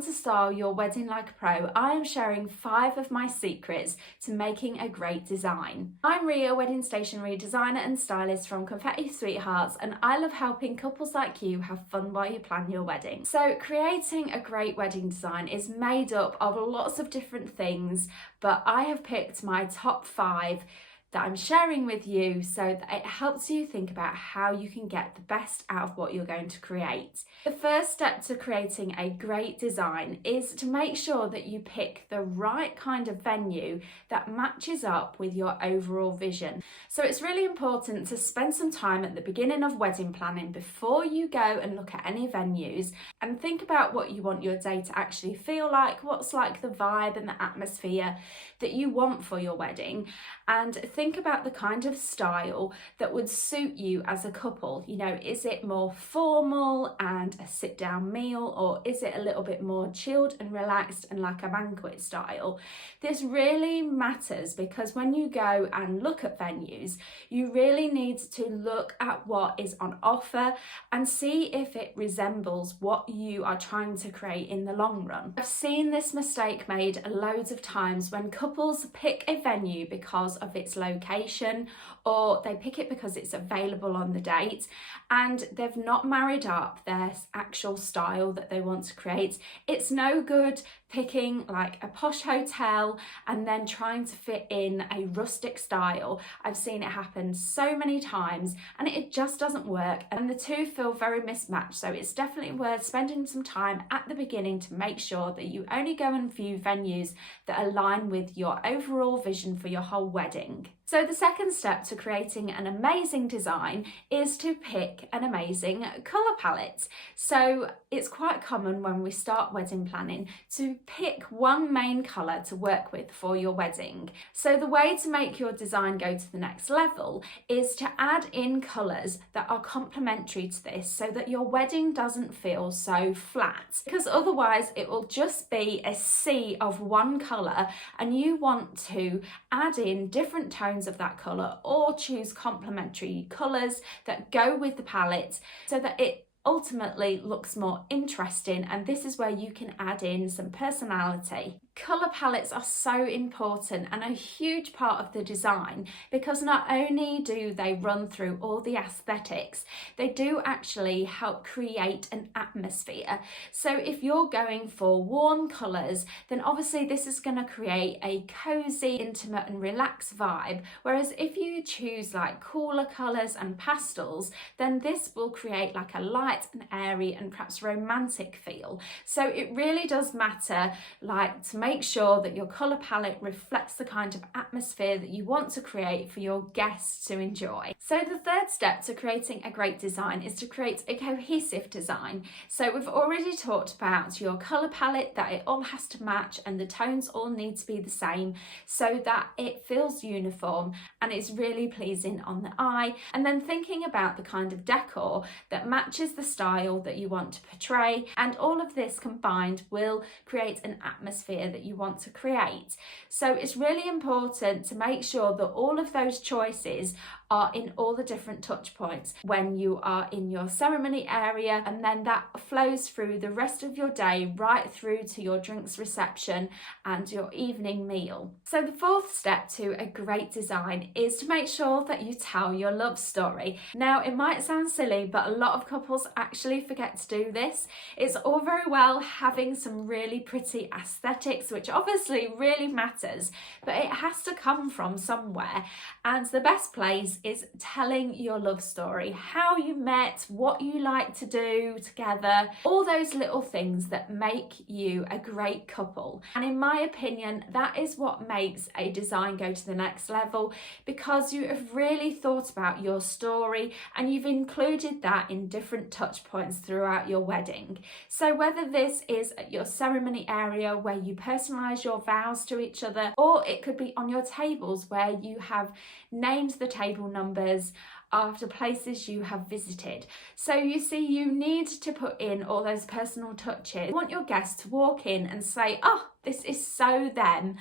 want to style your wedding like a pro, I am sharing 5 of my secrets to making a great design. I'm Ria, wedding stationery designer and stylist from Confetti Sweethearts, and I love helping couples like you have fun while you plan your wedding. So creating a great wedding design is made up of lots of different things, but I have picked my top 5 that I'm sharing with you so that it helps you think about how you can get the best out of what you're going to create. The first step to creating a great design is to make sure that you pick the right kind of venue that matches up with your overall vision. So it's really important to spend some time at the beginning of wedding planning before you go and look at any venues and think about what you want your day to actually feel like, what's like the vibe and the atmosphere that you want for your wedding, and think about the kind of style that would suit you as a couple. You know, is it more formal and a sit down meal, or is it a little bit more chilled and relaxed and like a banquet style? This really matters because when you go and look at venues, you really need to look at what is on offer and see if it resembles what you are trying to create in the long run. I've seen this mistake made loads of times when couples pick a venue because of its location, or they pick it because it's available on the date, and they've not married up their actual style that they want to create. It's no good picking like a posh hotel and then trying to fit in a rustic style. I've seen it happen so many times and it just doesn't work, and the two feel very mismatched. So it's definitely worth spending some time at the beginning to make sure that you only go and view venues that align with your overall vision for your whole wedding. So the second step to creating an amazing design is to pick an amazing colour palette. So it's quite common when we start wedding planning to pick one main colour to work with for your wedding. So the way to make your design go to the next level is to add in colours that are complementary to this so that your wedding doesn't feel so flat, because otherwise it will just be a sea of one colour, and you want to add in different tones of that colour or choose complementary colours that go with the palette so that it ultimately looks more interesting, and this is where you can add in some personality. Colour palettes are so important and a huge part of the design because not only do they run through all the aesthetics, they do actually help create an atmosphere. So if you're going for warm colours, then obviously this is going to create a cosy, intimate and relaxed vibe, whereas if you choose like cooler colours and pastels, then this will create like a light and airy and perhaps romantic feel. So it really does matter like to make sure that your colour palette reflects the kind of atmosphere that you want to create for your guests to enjoy. So the third step to creating a great design is to create a cohesive design. So we've already talked about your colour palette, that it all has to match and the tones all need to be the same so that it feels uniform and it's really pleasing on the eye. And then thinking about the kind of decor that matches the style that you want to portray, and all of this combined will create an atmosphere that you want to create. So it's really important to make sure that all of those choices are in all the different touch points when you are in your ceremony area, and then that flows through the rest of your day right through to your drinks reception and your evening meal. So the fourth step to a great design is to make sure that you tell your love story. Now it might sound silly, but a lot of couples actually forget to do this. It's all very well having some really pretty aesthetics, which obviously really matters, but it has to come from somewhere, and the best place is telling your love story, how you met, what you like to do together, all those little things that make you a great couple. And in my opinion, that is what makes a design go to the next level, because you have really thought about your story and you've included that in different touch points throughout your wedding. So whether this is at your ceremony area where you personalize your vows to each other, or it could be on your tables where you have named the table numbers after places you have visited. So you see, you need to put in all those personal touches. You want your guests to walk in and say, oh, this is so them.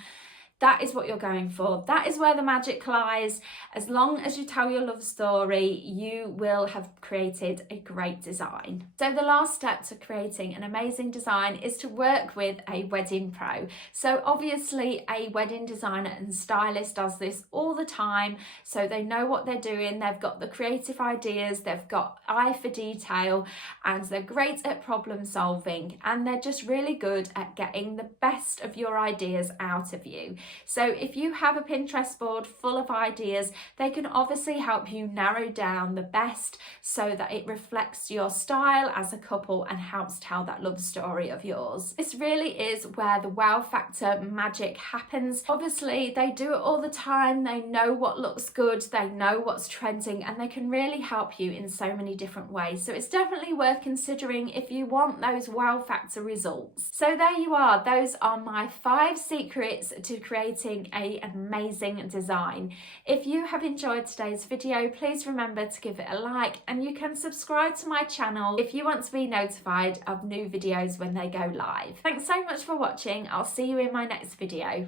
that is what you're going for. That is where the magic lies. As long as you tell your love story, you will have created a great design. So the last step to creating an amazing design is to work with a wedding pro. So obviously a wedding designer and stylist does this all the time, so they know what they're doing, they've got the creative ideas, they've got eye for detail, and they're great at problem solving, and they're just really good at getting the best of your ideas out of you. So if you have a Pinterest board full of ideas, they can obviously help you narrow down the best so that it reflects your style as a couple and helps tell that love story of yours. This really is where the wow factor magic happens. Obviously they do it all the time, they know what looks good, they know what's trending, and they can really help you in so many different ways. So it's definitely worth considering if you want those wow factor results. So there you are, those are my 5 secrets to creating an amazing design. If you have enjoyed today's video, please remember to give it a like, and you can subscribe to my channel if you want to be notified of new videos when they go live. Thanks so much for watching. I'll see you in my next video.